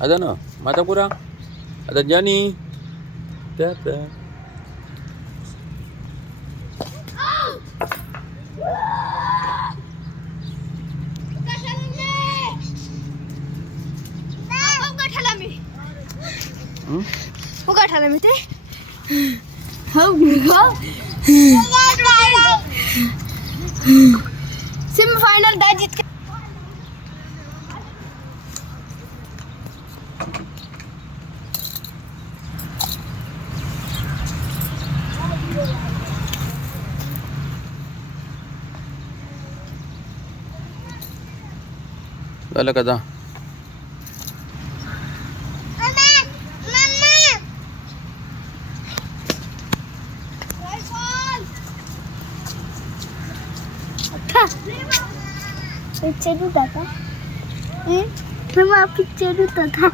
Adano, mata kurang. Ada Jani. Tata. Bukan halam itu. Bukan. Semifinal dah जीत के. Dale kata. Picture होता था picture होता था